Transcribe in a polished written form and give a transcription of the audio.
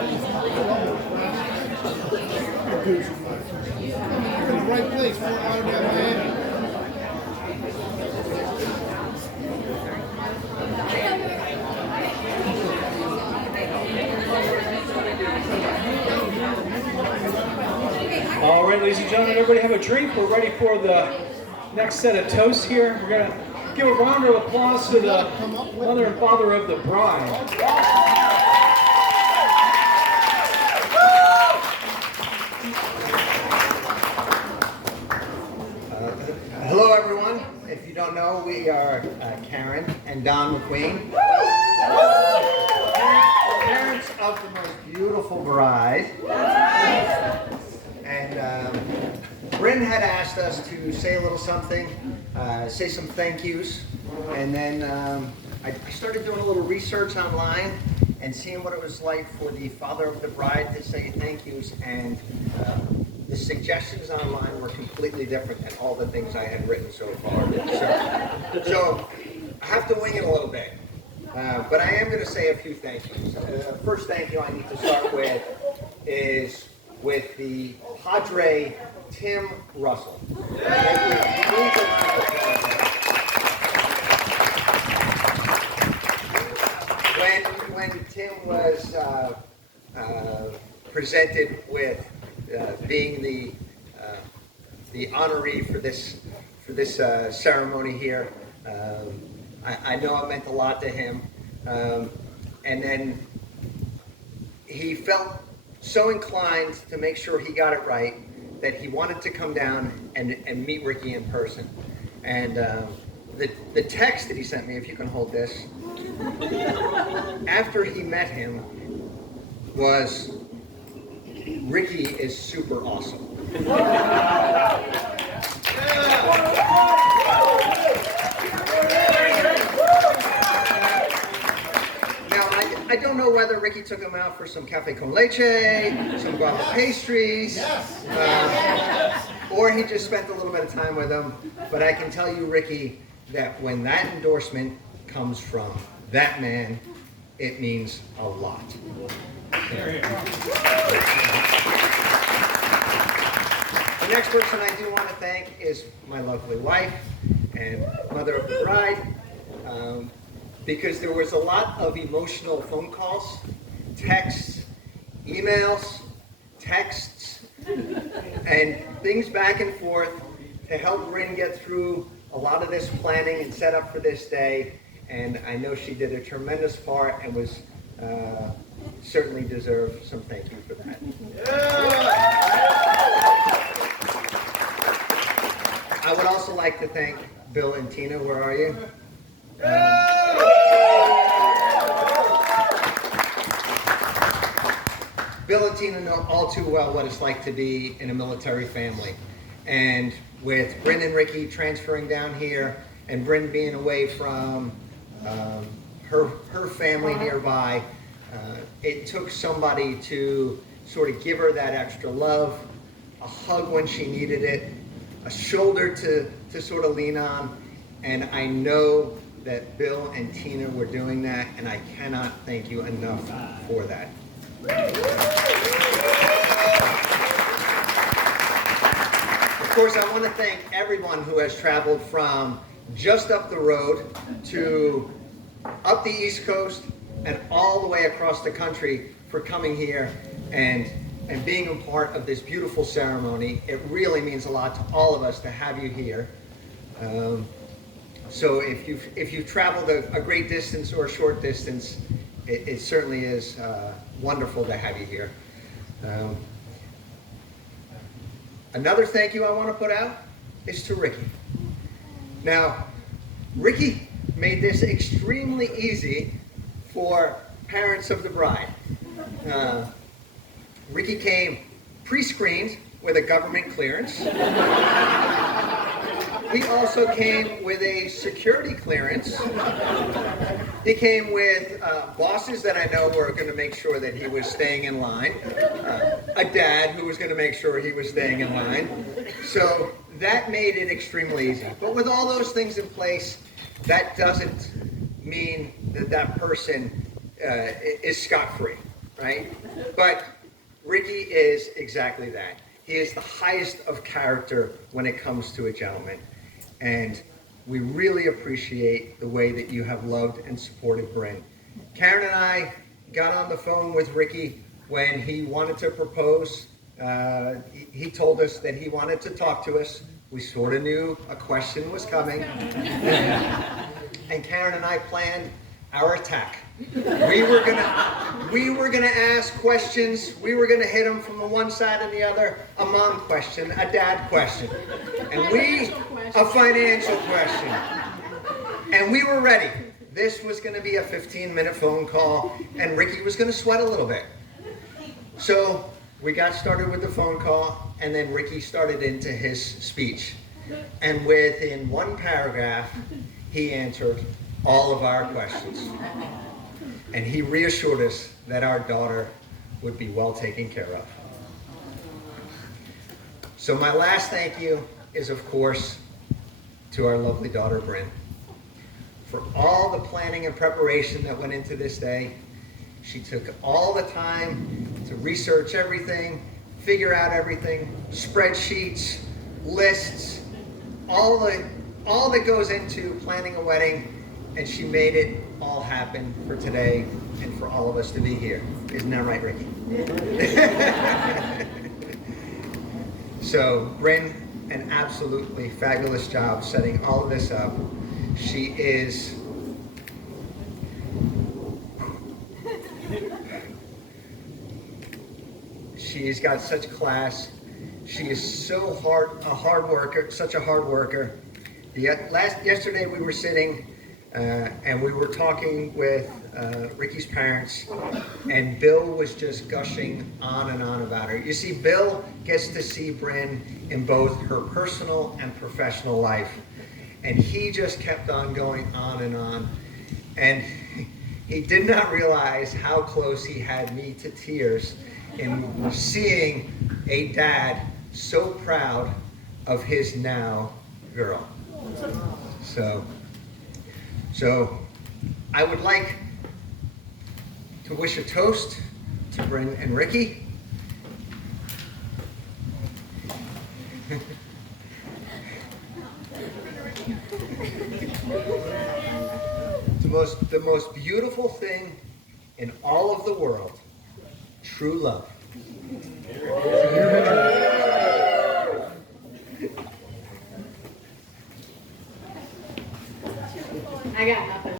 Right place, Fort Lauderdale, Miami. All right, ladies and gentlemen, everybody have a drink. We're ready for the next set of toasts here. We're going to give a round of applause to the mother and father of the bride. Hello, everyone. If you don't know, we are Karen and Don McQueen, parents of the most beautiful bride. And Bryn had asked us to say a little something, say some thank yous, and then I started doing a little research online and seeing what it was like for the father of the bride to say thank yous, and the suggestions online were completely different than all the things I had written so far. So I have to wing it a little bit, but I am going to say a few thank yous. First thank you I need to start with is with the Padre Tim Russell. When Tim was presented with being the honoree for this ceremony here, I know it meant a lot to him, and then he felt so inclined to make sure he got it right that he wanted to come down and meet Ricky in person. And the text that he sent me, if you can hold this, after he met him was, Ricky is super awesome. I don't know whether Ricky took him out for some cafe con leche, some guava pastries, or he just spent a little bit of time with him. But I can tell you, Ricky, that when that endorsement comes from that man, it means a lot. The next person I do want to thank is my lovely wife and mother of the bride. Because there was a lot of emotional phone calls, texts, emails, and things back and forth to help Bryn get through a lot of this planning and set up for this day. And I know she did a tremendous part and was certainly deserved some thank you for that. I would also like to thank Bill and Tina. Where are you? Bill and Tina know all too well what it's like to be in a military family. And with Bryn and Ricky transferring down here, and Bryn being away from her family nearby, it took somebody to sort of give her that extra love, a hug when she needed it, a shoulder to sort of lean on. And I know that Bill and Tina were doing that, and I cannot thank you enough for that. Of course, I want to thank everyone who has traveled from just up the road to up the East Coast and all the way across the country for coming here and being a part of this beautiful ceremony. It really means a lot to all of us to have you here. So if you've traveled a great distance or a short distance, it certainly is wonderful to have you here. Another thank you I want to put out is to Ricky. Now, Ricky made this extremely easy for parents of the bride. Ricky came pre-screened with a government clearance. He also came with a security clearance. He came with bosses that I know were going to make sure that he was staying in line. A dad who was going to make sure he was staying in line. So that made it extremely easy. But with all those things in place, that doesn't mean that that person is scot-free. right? But Ricky is exactly that. He is the highest of character when it comes to a gentleman. And we really appreciate the way that you have loved and supported Bryn. Karen and I got on the phone with Ricky when he wanted to propose. He told us that he wanted to talk to us. We sort of knew a question was coming. And Karen and I planned our attack. We were gonna ask questions. We were gonna hit them from the one side and the other. A mom question, a dad question, and a financial question. And we were ready. This was gonna be a 15-minute phone call, and Ricky was gonna sweat a little bit. So we got started with the phone call, and then Ricky started into his speech. And within one paragraph, he answered all of our questions. And he reassured us that our daughter would be well taken care of. So my last thank you is, of course, to our lovely daughter, Bryn. For all the planning and preparation that went into this day, she took all the time to research everything, figure out everything, spreadsheets, lists, all that goes into planning a wedding, and she made it all happen for today and for all of us to be here. Isn't that right, Ricky? So, Bryn, an absolutely fabulous job setting all of this up. She's got such class. She is so a hard worker, such a hard worker. Yesterday we were sitting and we were talking with Ricky's parents, and Bill was just gushing on and on about her. You see, Bill gets to see Bryn in both her personal and professional life, and he just kept on going on and on. And he did not realize how close he had me to tears in seeing a dad so proud of his now girl. So I would like to wish a toast to Bryn and Ricky. The most beautiful thing in all of the world, true love. I got nothing.